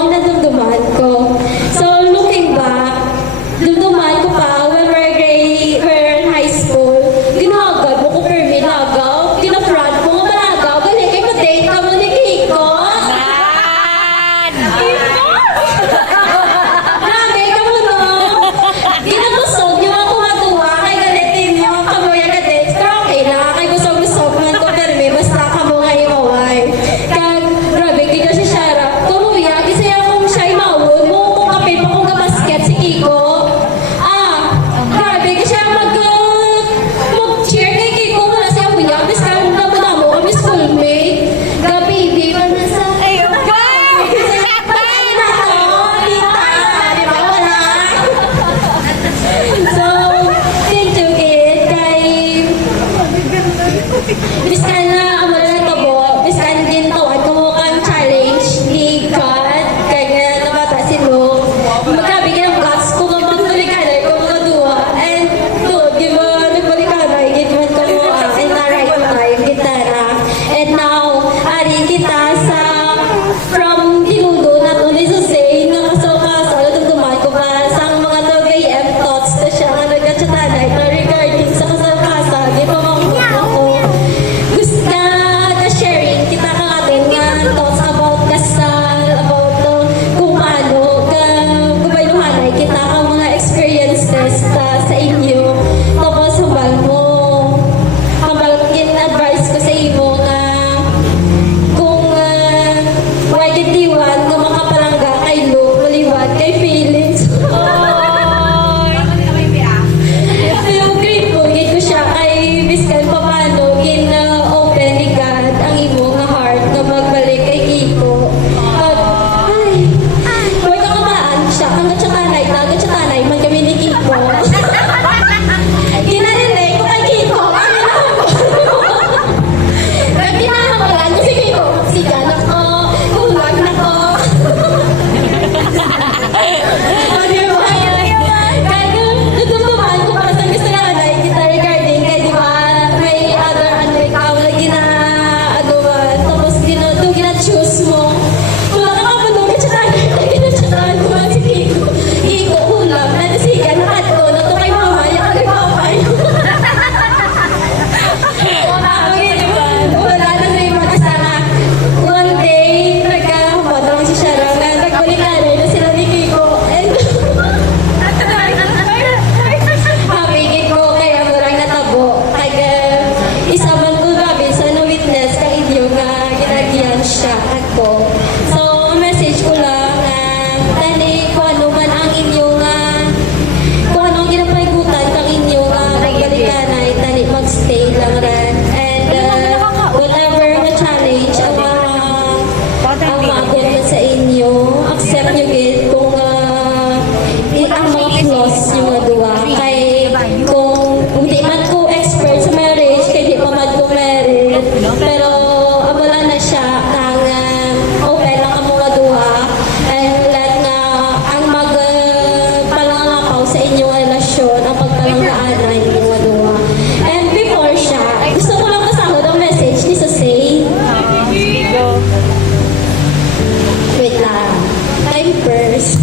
ang nadamdaman ko. So, looking back, damdaman ko pa when we're in high school, ginagad mo ko permi lagaw, ginafront mo nga malagaw, gali kay pa-date ka mo ni Kiko. Grabe ka mo no. Ginagusog yung ako matuwa, kay galitin niyo kamo yung date. Pero okay na, kay gusog-gusog man ko permi, basta kamo nga imaway. Kag, grabe, di ka siya syara. Kumuya, kasi akong siya imawon mo kung kapit mo kung kabasket si Kiko. Grabe, kasi mag-cheer kay Kiko wala siya kuya. Bis ka namo kami schoolmate. Gabi, di ba nasa... Ay, So, thank you, kid. Kay... Bis ka na, amala na tabo. Bis ka na din tawad ko kang challenge ni God. Kaya nabata si Luke. Magkabigyan ng guts ko nga magtulikanay ko mga duwa. And, dude, di ba nagbalikanay? Gitman ko mo in the right time, gitara. And now, ari kita sa from Dinudo na to ni Jose nga kasal-kasal dumduman ko ba sa mga 12 AM thoughts na siya nga nagkatsatanay na regarding sa kasal-kasal di pa mga ako gusto ka sharing kita ka atin nga thoughts about kasal about kung paano kabayluhanay kita ka mga experiences sa inyo tapos hambal mo hambal advice ko sa imo nga kung wagitiwan nga makapalangga kay Luke, maliwat kay feelings. Yung grateful, gid ko siya kay Biskan Papano, open ni God ang imo nga heart nga magbalik kay Kiko. At, huwag ka kabaan siya, ang gatsatanay man kami ni Kiko. Ginarinig ko kay Kiko, ano na ako? Nagkinahangalan ko si Kiko, sigan ako, kulag na ko. Kaya natutumaan ko para sa gusto nga na kita regarding kaya di ba may other ikaw na gina-agawan tapos gina-choose mo. Wala ka kapag gina-chatan ko si Kiko. Kiko, ulam, nanasigan na ato, nato kay mama, yung kay papay. Wala na rin mag-asama. One day, nagkahumad lang si Sharon na nagbalikanay na sila ni Kiko. And, mabigit ko kaya murang natabo. Kaya, isa man ko grabe sa na-witness kang inyo nga ginagyan siya ako. So, message ko lang tani kung ano man ang inyo nga kung anong ginapaigutan kang inyo nga nagbalikanay, tani magstay lang rin. And, whatever na challenge ang maabot man sa inyo, accept nyo gid kung ang mga flaws nyo nga duwa. Kay kung di man ko expert sa marriage, kay di pa man ko married, pero wala na siya kang open lang ang mga duwa and let nga ang magpalangapaw sa inyong relasyon ang pagpalangaanan ng mga duwa. And before siya, gusto ko lang kasahod ang message ni Sosay. Wait lang. Time first.